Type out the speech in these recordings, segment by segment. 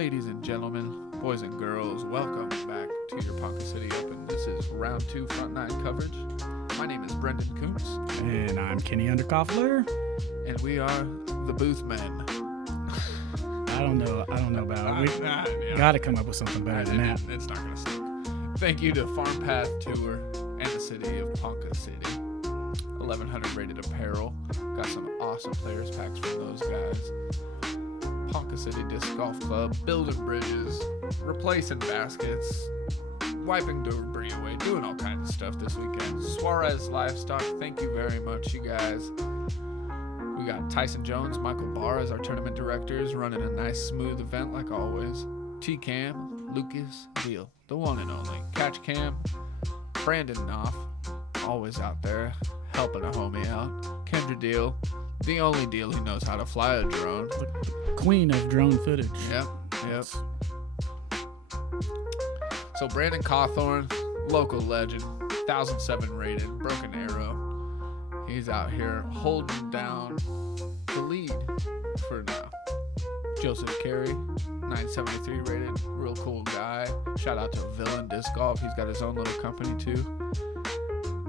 Ladies and gentlemen, boys and girls, welcome back to your Ponca City Open. This is round 2 front 9 coverage. My name is Brenden Koontz. And I'm Kenny Underkofler. And we are the Booth Men. I don't know about it. We got to come up with something better than that. It's not going to stick. Thank you to Farm Path Tour and the city of Ponca City. 1100 rated apparel. Got some awesome players packs from those guys. Ponca City Disc Golf Club, building bridges, replacing baskets, wiping debris away, doing all kinds of stuff this weekend. Suarez Livestock, thank you very much, you guys. We got Tyson Jones, Michael Barr as our tournament directors, running a nice, smooth event like always. T-Cam, Lucas Deal, the one and only. Catch Cam, Brenden Knopf, always out there, helping a homie out. Kendra Deal, the only Deal who knows how to fly a drone. The queen of drone footage. Yep. So Brenden Cawthorne, local legend, 1007 rated, broken arrow. He's out here holding down the lead for now. Joseph Carey, 973 rated, real cool guy. Shout out to Villain Disc Golf. He's got his own little company too.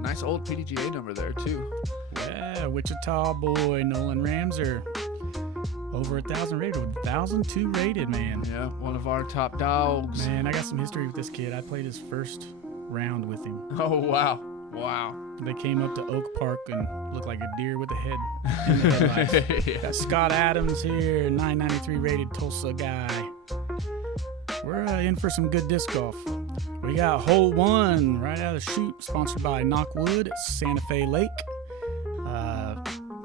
Nice old PDGA number there too. Yeah, Wichita boy Nolan Ramser. Over 1,000 rated, 1,002 rated, man. Yeah, one of our top dogs. Man, I got some history with this kid. I played his first round with him. Oh, wow. They came up to Oak Park and looked like a deer with a head in the headlights. Yeah. Scott Adams here, 993 rated Tulsa guy. We're in for some good disc golf. We got hole 1 right out of the chute, sponsored by Knockwood at Santa Fe Lake.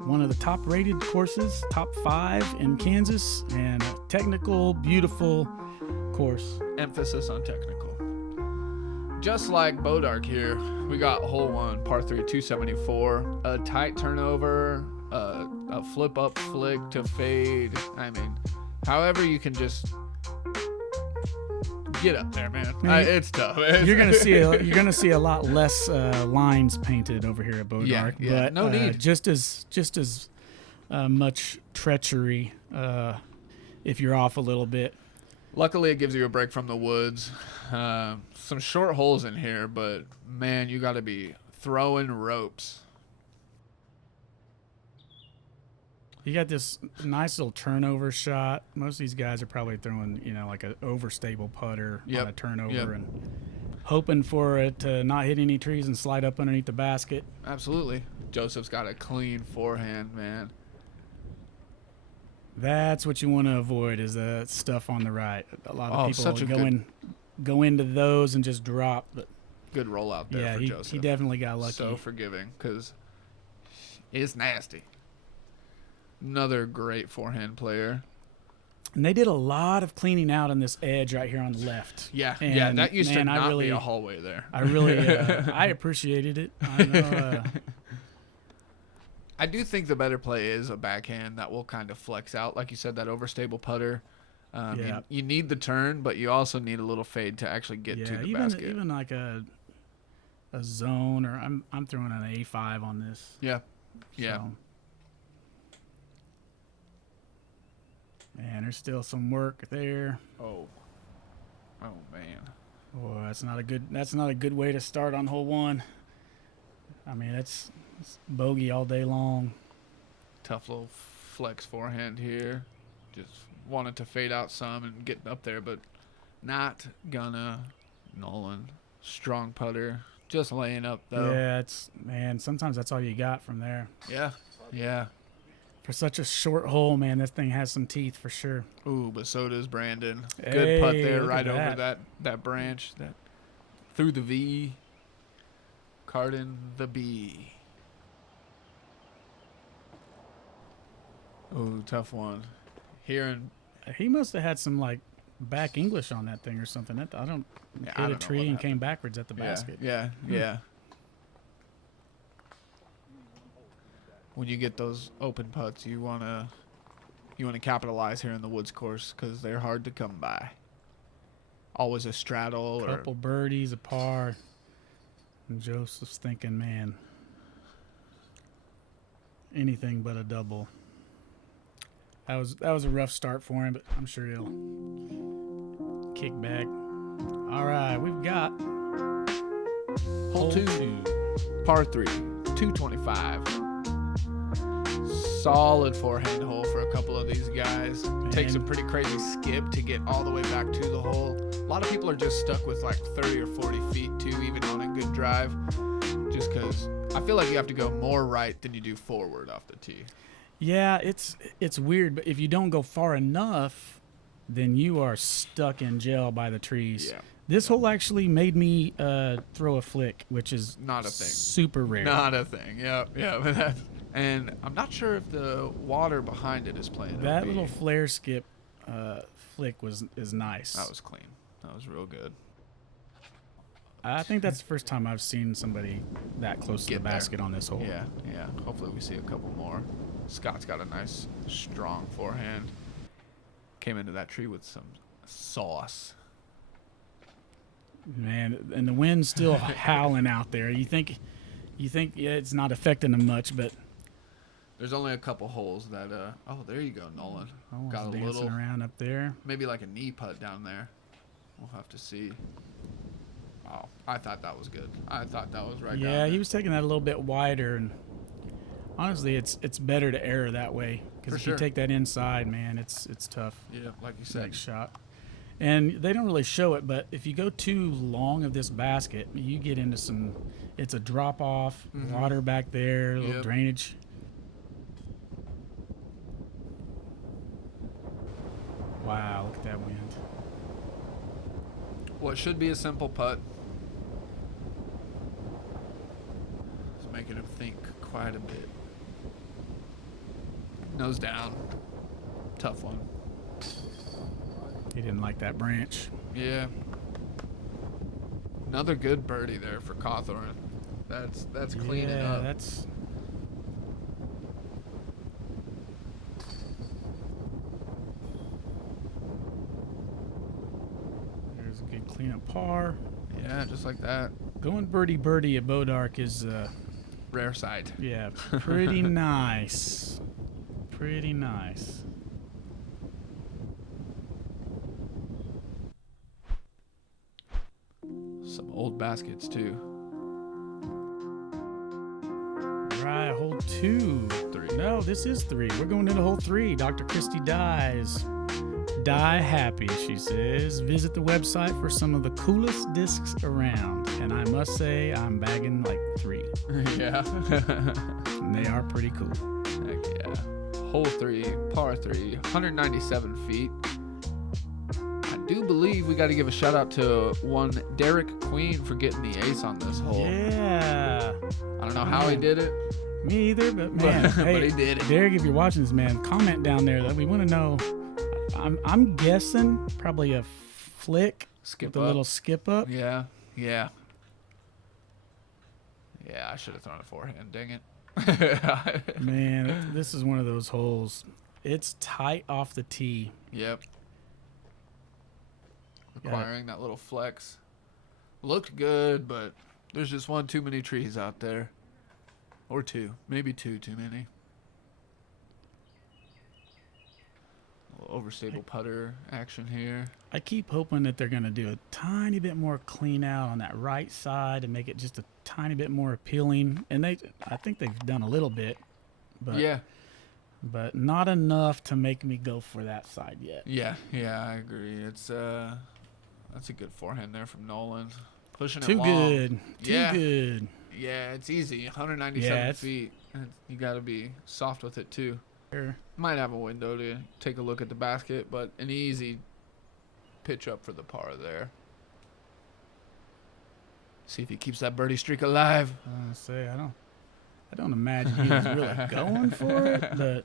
One of the top rated courses, top 5 in Kansas, and a technical, beautiful course. Emphasis on technical. Just like Bois D'Arc here, we got hole 1, par 3, 274. A tight turnover, a flip up flick to fade. I mean, however you can just get up there, man. It's tough. You're gonna see a lot less lines painted over here at Bois D'Arc, but no need. Just as much treachery if you're off a little bit. Luckily, it gives you a break from the woods. Some short holes in here, but man, you got to be throwing ropes. You got this nice little turnover shot. Most of these guys are probably throwing, like an overstable putter on a turnover and hoping for it to not hit any trees and slide up underneath the basket. Absolutely. Joseph's got a clean forehand, man. That's what you want to avoid is the stuff on the right. A lot of people go into those and just drop. But good rollout there for Joseph. He definitely got lucky. So forgiving because it's nasty. Another great forehand player. And they did a lot of cleaning out on this edge right here on the left. Yeah, that used to not be a hallway there. I really I appreciated it. I know. I do think the better play is a backhand that will kind of flex out. Like you said, that overstable putter. You need the turn, but you also need a little fade to actually get to the basket. Even like a zone, or I'm throwing an A5 on this. Yeah. So. Man, there's still some work there. Oh man. Boy, that's not a good way to start on hole 1. I mean, it's bogey all day long. Tough little flex forehand here. Just wanted to fade out some and get up there, but not gonna. Nolan, strong putter, just laying up though. Yeah, sometimes that's all you got from there. Yeah. For such a short hole, man, this thing has some teeth for sure. Ooh, but so does Brenden. Good putt there, right over that branch, that through the V, carding the B. Ooh, tough one. He must have had some like back English on that thing or something. I don't hit a tree and came backwards at the basket. Yeah. When you get those open putts, you wanna capitalize here in the woods course because they're hard to come by. Always a straddle, couple birdies, a par, and Joseph's thinking, man, anything but a double. That was a rough start for him, but I'm sure kick back. All right, we've got hole 2, par 3, 225. Solid forehand hole for a couple of these guys. Takes a pretty crazy skip to get all the way back to the hole. A lot of people are just stuck with like 30 or 40 feet too, even on a good drive, just because I feel like you have to go more right than you do forward off the tee. Yeah, it's weird, but if you don't go far enough, then you are stuck in jail by the trees. Yeah. This hole actually made me throw a flick, which is not a thing. Super rare. Not a thing. Yeah. And I'm not sure if the water behind it is playing. That little flare skip flick is nice. That was clean. That was real good. I think that's the first time I've seen somebody that close to the basket on this hole. Yeah. Hopefully we see a couple more. Scott's got a nice, strong forehand. Came into that tree with some sauce. Man, and the wind's still howling out there. You think it's not affecting them much, but there's only a couple holes that. Oh, there you go, Nolan. Got a little around up there. Maybe like a knee putt down there. We'll have to see. Oh, I thought that was good. I thought that was right. Yeah, he was taking that a little bit wider, and honestly, it's better to err that way because if you take that inside, man, it's tough. Yeah, like you said. Next shot. And they don't really show it, but if you go too long of this basket, you get into some. It's a drop off, water back there, a little drainage. Wow, look at that wind. What should be a simple putt is making him think quite a bit. Nose down. Tough one. He didn't like that branch. Yeah. Another good birdie there for Cawthorne. That's cleaning up. That's. There's a good cleanup par. Yeah, just like that. Going birdie at Bois D'Arc is rare sight. Yeah, pretty nice. Pretty nice. Some old baskets too. Right, hole 2. 3. No, this is 3. We're going into hole 3. Dr. Christy dies. Die happy, she says. Visit the website for some of the coolest discs around. And I must say, I'm bagging like 3. Yeah. And they are pretty cool. Heck yeah. Hole 3, par 3, 197 feet. I do believe we got to give a shout out to one Derek Queen for getting the ace on this hole. Yeah. I don't know how he did it. Me either, but man, hey, but he did it. Derek, if you're watching this, man, comment down there that we want to know. I'm guessing probably a flick Skip with up. a little skip up. Yeah. Yeah, I should have thrown a forehand. Dang it. Man, this is one of those holes. It's tight off the tee. Yep. Requiring that little flex. Looked good, but there's just one too many trees out there. Or two. Maybe two too many. A little overstable putter action here. I keep hoping that they're going to do a tiny bit more clean out on that right side and make it just a tiny bit more appealing. And I think they've done a little bit. But Yeah. But not enough to make me go for that side yet. Yeah, I agree. It's that's a good forehand there from Nolan. Pushing it Too long. Good. Yeah. Too good. Yeah, it's easy. 197 feet. And you got to be soft with it too. Sure. Might have a window to take a look at the basket, but an easy pitch up for the par there. See if he keeps that birdie streak alive. I don't imagine he was really going for it, but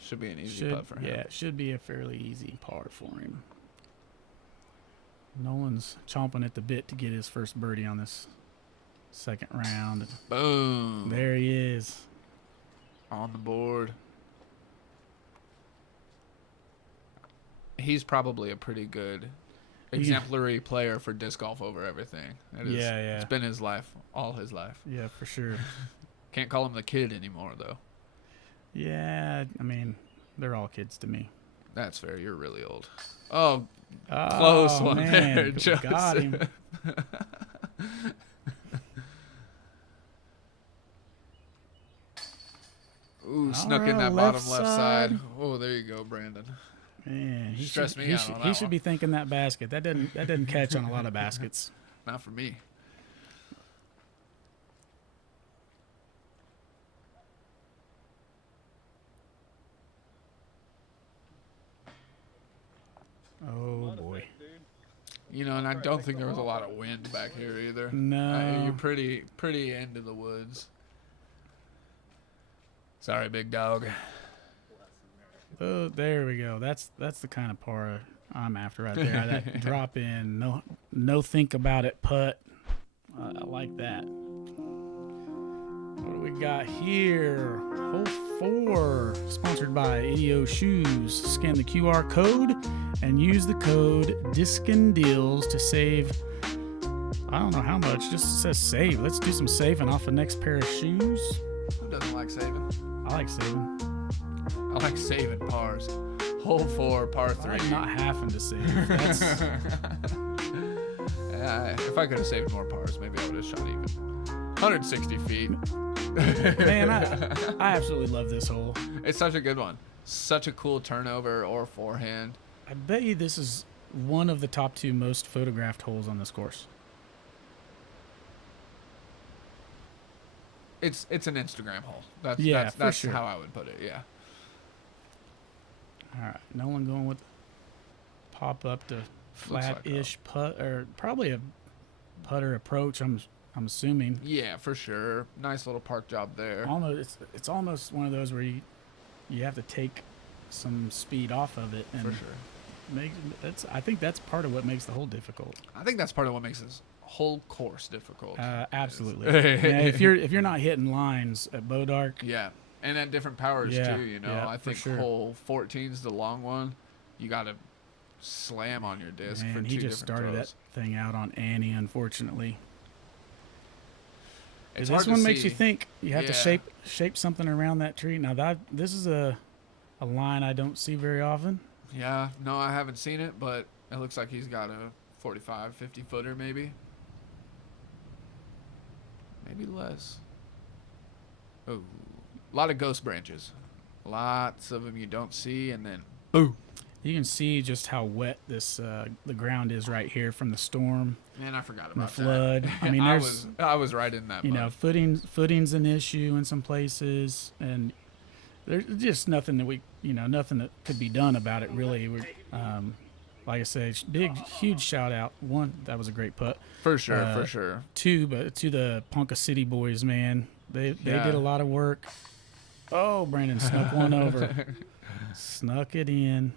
should be an easy putt for him. Yeah, it should be a fairly easy par for him. Nolan's chomping at the bit to get his first birdie on this second round. Boom. There he is. On the board. He's probably a pretty good exemplary player for disc golf over everything. It's been his life, all his life. Yeah, for sure. Can't call him the kid anymore, though. Yeah, I mean, they're all kids to me. That's fair. You're really old. Oh, close one man. there, Joseph. Got him. Ooh, snuck in that bottom left side. Oh, there you go, Brenden. Man, he He should be thinking that basket. That didn't catch on a lot of baskets. Not for me. Oh boy. You know, and I don't think there was a lot of wind back here either. No. You're pretty into the woods. Sorry, big dog. Oh, there we go. That's the kind of par I'm after right there. That drop in, no think about it putt. I like that. What do we got here? Hole 4, sponsored by EDO Shoes. Scan the QR code and use the code DISCINDEALS to save. I don't know how much. Just says save. Let's do some saving off the next pair of shoes. Who doesn't like saving? I like saving. I like saving pars. Hole 4, par 3. I like not having to save. That's, if I could have saved more pars, maybe I would have shot even. 160 feet. man, I absolutely love this hole. It's such a good one. Such a cool turnover or forehand. I bet you this is one of the top 2 most photographed holes on this course. It's an Instagram hole. That's sure. how I would put it. Yeah. All right, Nolan going with pop up to flat-ish putt, or probably a putter approach. I'm assuming. Yeah, for sure. Nice little park job there. Almost, it's almost one of those where you have to take some speed off of it, and for sure. I think that's part of what makes the hole difficult. I think that's part of what makes this whole course difficult. Absolutely. Yeah, if you're not hitting lines at Bois D'Arc. Yeah. And at different powers too, you know. Yeah, I think hole 14 is the long one. You got to slam on your disc for 2 he just started throws. That thing out on Annie, unfortunately. It's this hard one to makes see. you think you have to shape something around that tree. Now this is a line I don't see very often. Yeah, no, I haven't seen it, but it looks like he's got a 45, 50 footer maybe. Maybe less. Oh. A lot of ghost branches. Lots of them you don't see, and then boom. You can see just how wet this the ground is right here from the storm. Man, I forgot about the flood. that. I mean, I was right in that. You know, footing's an issue in some places, and there's just nothing that could be done about it really. Like I say, huge shout out. 1, that was a great putt. For sure. 2, but to the Ponca City boys, man, they did a lot of work. Oh, Brenden snuck one over. Snuck it in.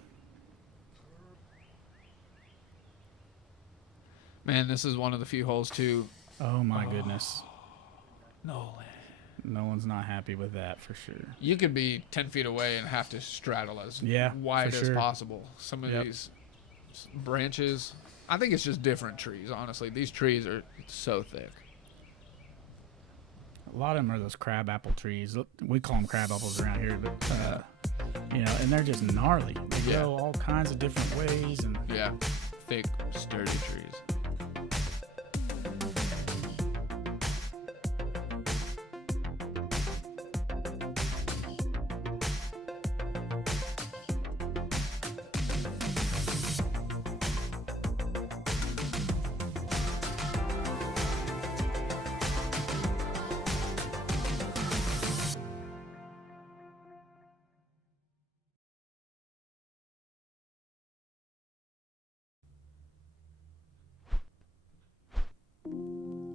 Man, this is one of the few holes too. Oh my goodness. Nolan. No one's not happy with that for sure. You could be 10 feet away and have to straddle as wide as possible. Some of these branches, I think it's just different trees, honestly. These trees are so thick. A lot of them are those crab apple trees. We call them crab apples around here, but and they're just gnarly. They grow all kinds of different ways, and thick, sturdy trees.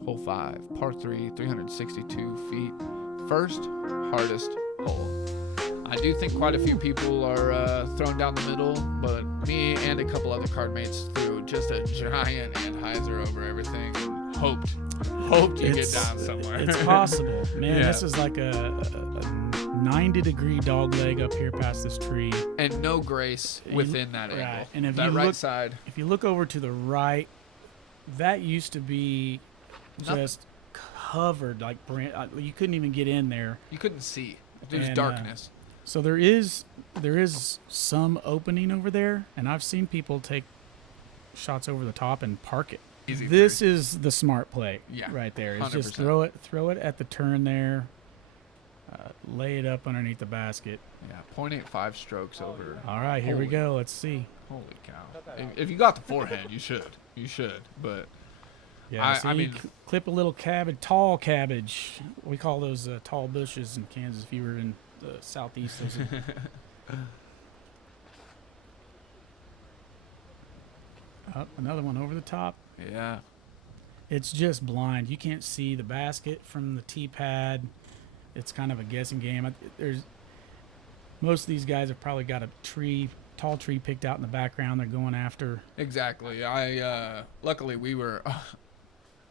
Hole 5, par 3, 362 feet. First hardest hole. I do think quite a few people are thrown down the middle, but me and a couple other card mates threw just a giant Anheuser over everything and hoped you get down somewhere. It's possible. Man, this is like a 90-degree dog leg up here past this tree. And no grace within that angle. Right. And if that you right look, side. If you look over to the right, that used to be just covered like you couldn't even get in there. You couldn't see. It was darkness. So there is some opening over there, and I've seen people take shots over the top and park it. This is the smart play right there. Is 100%. just throw it at the turn there, lay it up underneath the basket. Yeah, 0.85 strokes over. All right, here we go. Let's see. Holy cow! If you got the forehand, you should. But yeah, I mean, clip a little cabbage, tall cabbage. We call those tall bushes in Kansas. If you were in the southeast, those Up another one over the top. Yeah. It's just blind. You can't see the basket from the tee pad. It's kind of a guessing game. Most of these guys have probably got a tall tree picked out in the background they're going after. Exactly. Luckily we were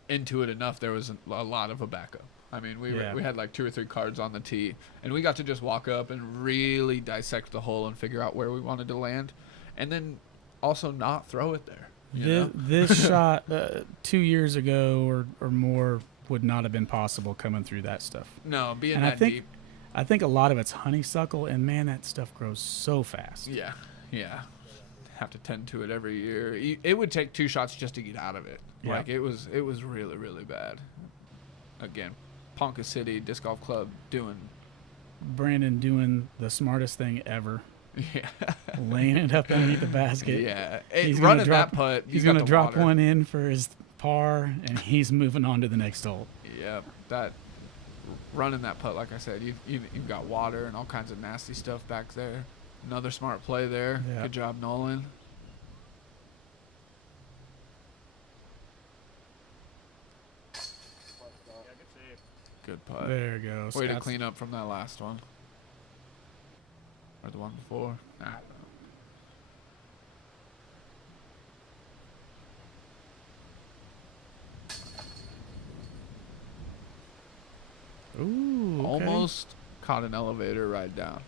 into it enough. There was a lot of a backup. I mean, we had like 2 or 3 cards on the tee, and we got to just walk up and really dissect the hole and figure out where we wanted to land, and then also not throw it there. This shot 2 years ago or more would not have been possible coming through that stuff. No, being and that deep. I think a lot of it's honeysuckle, and man, that stuff grows so fast. Yeah. Have to tend to it every year. It would take 2 shots just to get out of it. Yeah. Like it was really, really bad. Again, Ponca City Disc Golf Club Brenden doing the smartest thing ever. Yeah. Laying it up underneath the basket. Yeah. He's running that putt. He's going to drop one in for his par, and he's moving on to the next hole. Yeah. Running that putt, like I said, you've got water and all kinds of nasty stuff back there. Another smart play there. Yeah. Good job, Nolan. Good putt. There it goes. Way to clean up from that last one. Or the one before. Nah. Ooh, okay. Almost caught an elevator ride down.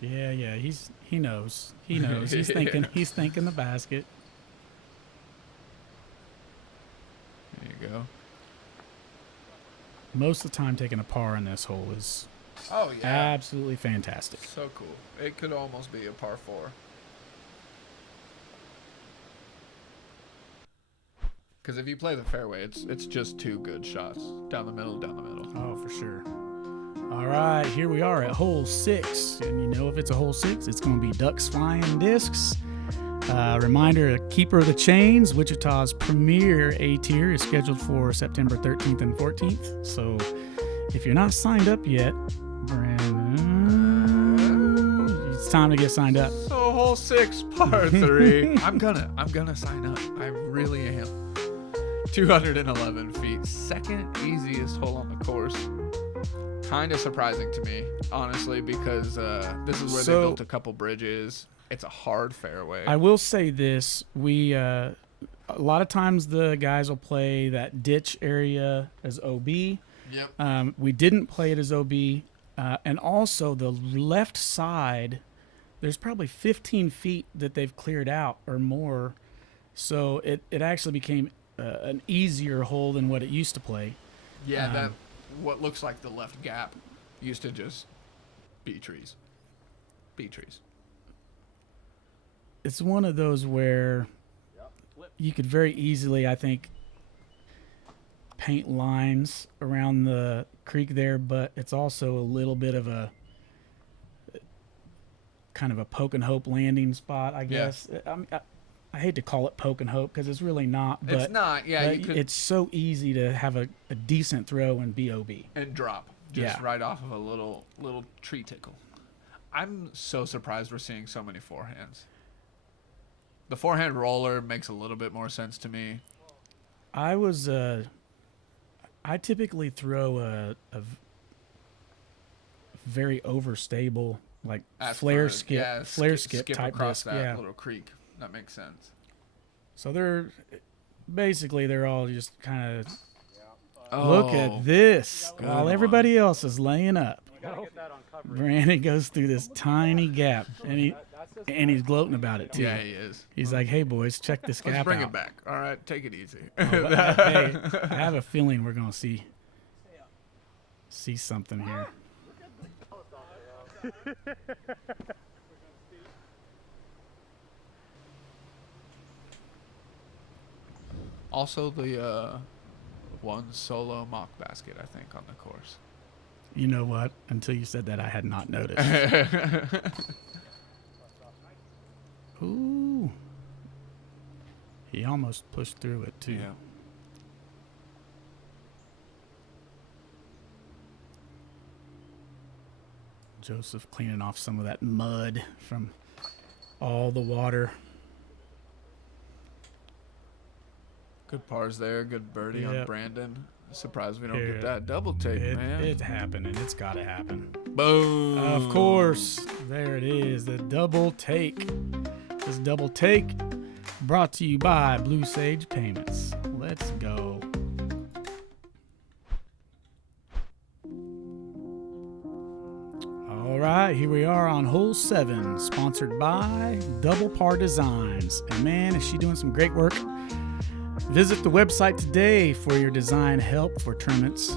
Yeah, he knows. He knows. He's thinking he's thinking the basket. There you go. Most of the time taking a par in this hole is absolutely fantastic. So cool. It could almost be a par 4. Because if you play the fairway, it's just 2 good shots. Down the middle. Oh, for sure. All right, here we are at hole 6. And you know if it's a hole 6, it's going to be ducks flying discs. Reminder, Keeper of the Chains, Wichita's premier A-tier, is scheduled for September 13th and 14th. So if you're not signed up yet, Brenden, it's time to get signed up. So hole 6, par 3. I'm gonna sign up. I really am. 211 feet. Second easiest hole on the course. Kind of surprising to me, honestly, because this is where they built a couple bridges. It's a hard fairway. I will say this. A lot of times the guys will play that ditch area as OB. Yep. We didn't play it as OB. And also the left side, there's probably 15 feet that they've cleared out or more. So it actually became an easier hole than what it used to play. Yeah, what looks like the left gap used to just be trees. It's one of those where you could very easily, I think, paint lines around the creek there, but it's also a little bit of a kind of a poke and hope landing spot, I guess. Yeah. I hate to call it poke and hope because it's really not. But, it's not, yeah. It's so easy to have a decent throw and BOB. And drop just right off of a little tree tickle. I'm so surprised we're seeing so many forehands. The forehand roller makes a little bit more sense to me. I typically throw a very overstable, like flare skip type across disc. That little creek. That makes sense. So they're all just kind of look at this while everybody else is laying up. Brenden goes through this tiny gap, and he's gloating about it too. Yeah, he is. He's like, "Hey boys, check this gap out. Let's bring it back. All right, take it easy." I have a feeling we're gonna see something here. Also, the one solo mock basket, I think, on the course. You know what? Until you said that, I had not noticed. Ooh. He almost pushed through it, too. Yeah. Joseph cleaning off some of that mud from all the water. Good pars there. Good birdie on Brenden. Surprised we don't get that double take, man. It's happening. It's got to happen. Boom. Of course. There it is. The double take. This double take brought to you by Blue Sage Payments. Let's go. All right, here we are on hole 7, sponsored by Double Par Designs. And man, is she doing some great work. Visit the website today for your design help for tournaments,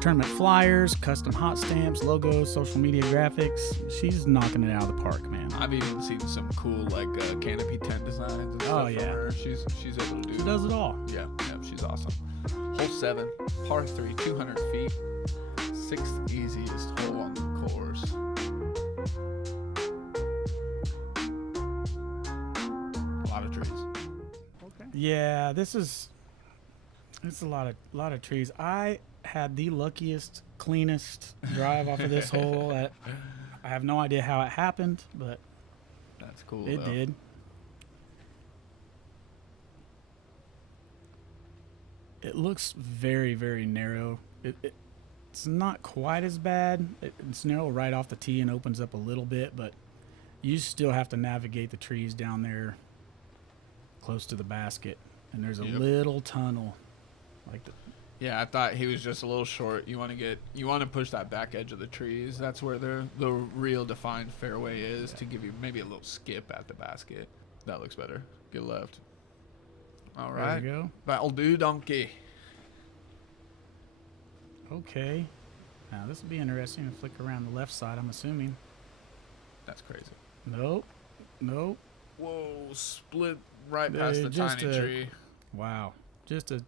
tournament flyers, custom hot stamps, logos, social media graphics. She's knocking it out of the park, man. I've even seen some cool canopy tent designs and stuff from her. She's able to do. She does it all. Yeah, she's awesome. Hole 7, par 3, 200 feet, 6th easiest hole on the course. A lot of trees. Yeah, it's a lot of trees. I had the luckiest, cleanest drive off of this hole. I have no idea how it happened, but that's cool. It did. It looks very, very narrow. It's not quite as bad. It's narrow right off the tee and opens up a little bit, but you still have to navigate the trees down there close to the basket, and there's a little tunnel like the. Yeah, I thought he was just a little short. You want to push that back edge of the trees. That's where the real defined fairway is, to give you maybe a little skip at the basket. That looks better. Get left. All right. There you go. That'll do, donkey. Okay. Now this will be interesting to flick around the left side, I'm assuming. That's crazy. Nope. Whoa, split right past the tiny tree. Wow. Just a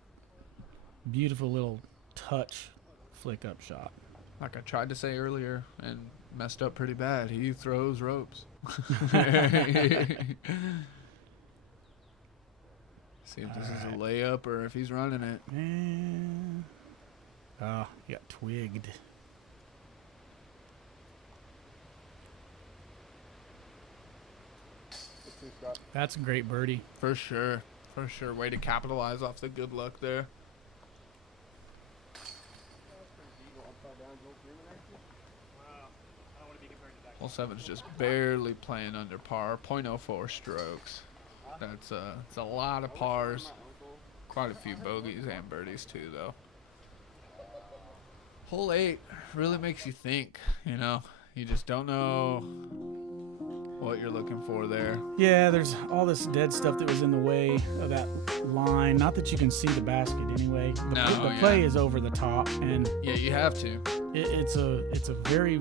beautiful little touch flick up shot. Like I tried to say earlier and messed up pretty bad. He throws ropes. See if this is a layup or if he's running it. And he got twigged. That's a great birdie. For sure. Way to capitalize off the good luck there. Hole 7's just barely playing under par. 0.04 strokes. That's it's a lot of pars. Quite a few bogeys and birdies too, though. Hole 8 really makes you think, You just don't know what you're looking for there. Yeah, there's all this dead stuff that was in the way of that line. Not that you can see the basket anyway. The play is over the top, and yeah, you have to. It's a very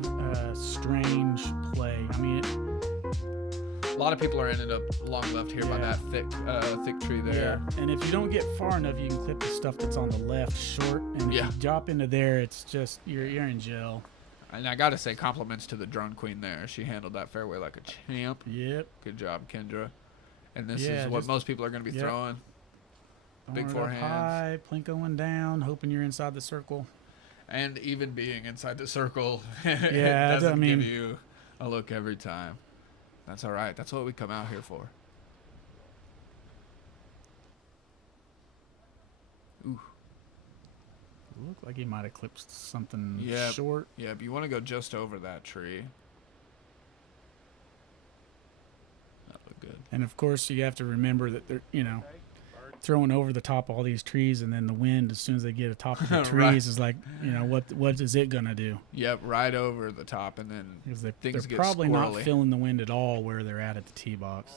strange play. I mean, a lot of people are ending up long left here by that thick tree there. Yeah, and if you don't get far enough, you can clip the stuff that's on the left short, and if you drop into there, it's just you're in jail. And I gotta say, compliments to the drone queen there. She handled that fairway like a champ. Yep. Good job, Kendra. And this is what most people are gonna be throwing. Big forehands. High, plinkoing down, hoping you're inside the circle. And even being inside the circle, it doesn't give you a look every time. That's all right. That's what we come out here for. Ooh. Looked like he might have clipped something short. Yeah, but you want to go just over that tree. That looked good. And of course, you have to remember that they're, throwing over the top of all these trees, and then the wind, as soon as they get atop of the trees, is like, what is it gonna do? Yep, right over the top, and then things get probably squirrely. not feeling the wind at all where they're at the tee box.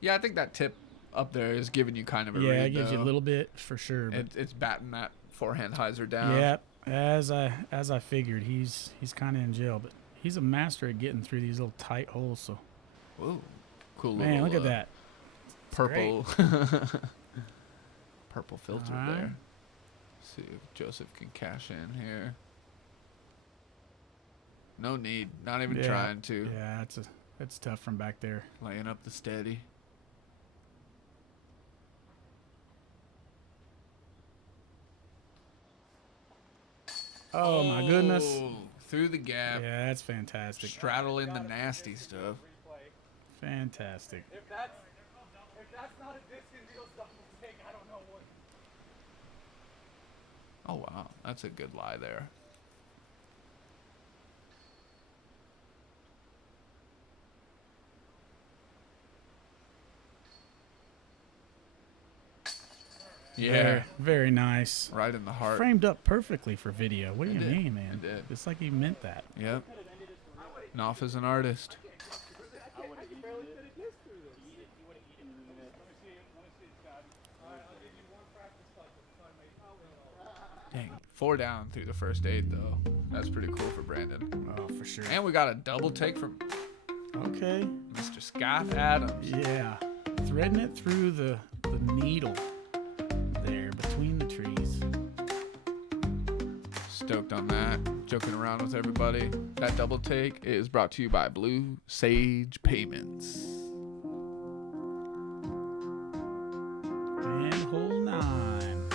Yeah, I think that tip up there is giving you kind of a read, it gives you a little bit for sure. But it's batting that forehand hyzer down. Yeah, as I figured, he's kind of in jail, but he's a master at getting through these little tight holes. So, whoa, cool. Man, little, look at that. Purple, purple filter there. See if Joseph can cash in here. No need, not even trying to. Yeah, it's tough from back there. Laying up the steady. Oh my goodness. Through the gap. Yeah, that's fantastic. Straddling the nasty stuff. Fantastic. If that's not a distance he'll double take, I don't know what. Oh wow, that's a good lie there. Yeah, very nice. Right in the heart. Framed up perfectly for video. What do you did. mean, man? It did. It's like he meant that. Yep. Knopf is an artist. Dang. 4 down through the first 8 though. That's pretty cool for Brenden. Oh, for sure. And we got a double take from Okay. Mr. Scott Adams. Yeah. Threading it through the needle there between the trees. Stoked on that. Joking around with everybody. That double take is brought to you by Blue Sage Payments. And hole 9.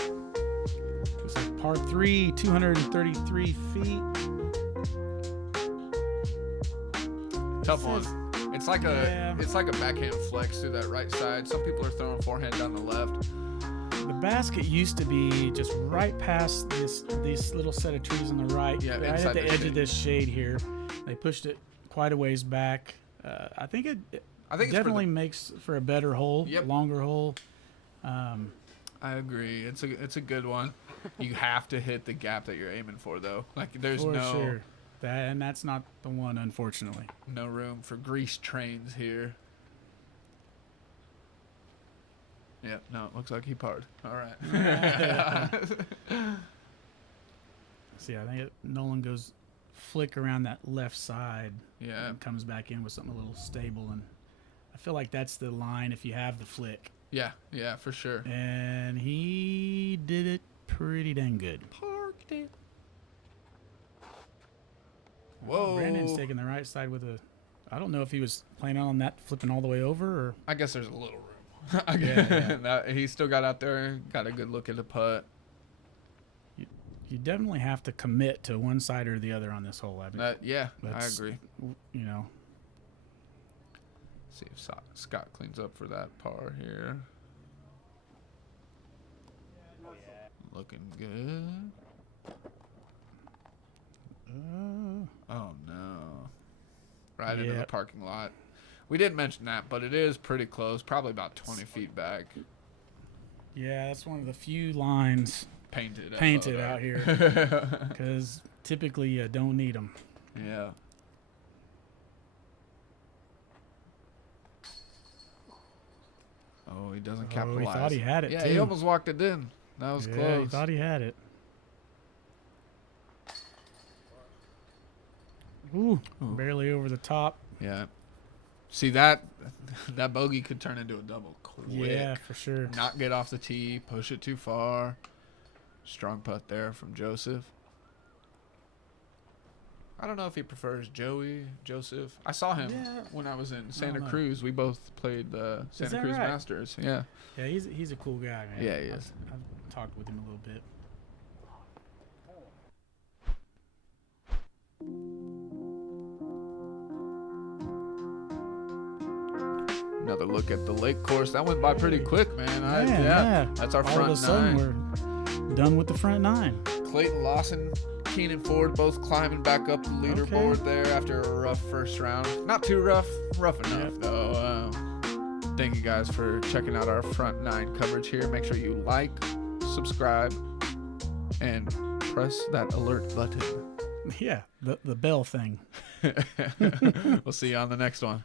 Looks like par 3, 233 feet. Tough one. It's like a backhand flex through that right side. Some people are throwing forehand down the left. The basket used to be just right past this little set of trees on the right, Yeah, right inside at the the edge shade. of this shade here. They pushed it quite a ways back. I think it definitely makes for a better hole, longer hole. I agree. It's a good one. You have to hit the gap that you're aiming for, though. Like there's For sure. That's not the one, unfortunately. no room for grease trains here. Yeah, no, it looks like he parred. All right. See, I think Nolan goes flick around that left side. Yeah. And comes back in with something a little stable, and I feel like that's the line if you have the flick. Yeah, for sure. And he did it pretty dang good. Parked it. Whoa. Brendan's taking the right side with a. I don't know if he was planning on that flipping all the way over or. I guess there's a little room. Yeah. He still got out there, got a good look at the putt. You definitely have to commit to one side or the other on this hole. I agree. You know. See if Scott cleans up for that par here. Looking good. Oh no. Right into the parking lot. We didn't mention that, but it is pretty close, probably about 20 feet back. Yeah, that's one of the few lines Painted out here, because typically you don't need them. Yeah. Oh, he doesn't capitalize. He thought he had it, yeah, too. he almost walked it in. That was close. He thought he had it. Ooh, barely over the top. Yeah. See, that bogey could turn into a double quick. Yeah, for sure. Not get off the tee, push it too far. Strong putt there from Joseph. I don't know if he prefers Joseph. I saw him when I was in Santa Cruz. We both played the Santa Cruz Masters. Yeah. Yeah, he's a cool guy, man. Yeah, he is. I've talked with him a little bit. Another look at the lake course. That went by pretty quick, man. Yeah. That's our All front of a sudden, nine. we're done with the front 9. Clayton Lawson, Keenan Ford, both climbing back up the leaderboard there after a rough first round. Not too rough enough though. Thank you guys for checking out our front 9 coverage here. Make sure you like, subscribe, and press that alert button. Yeah, the bell thing. We'll see you on the next one.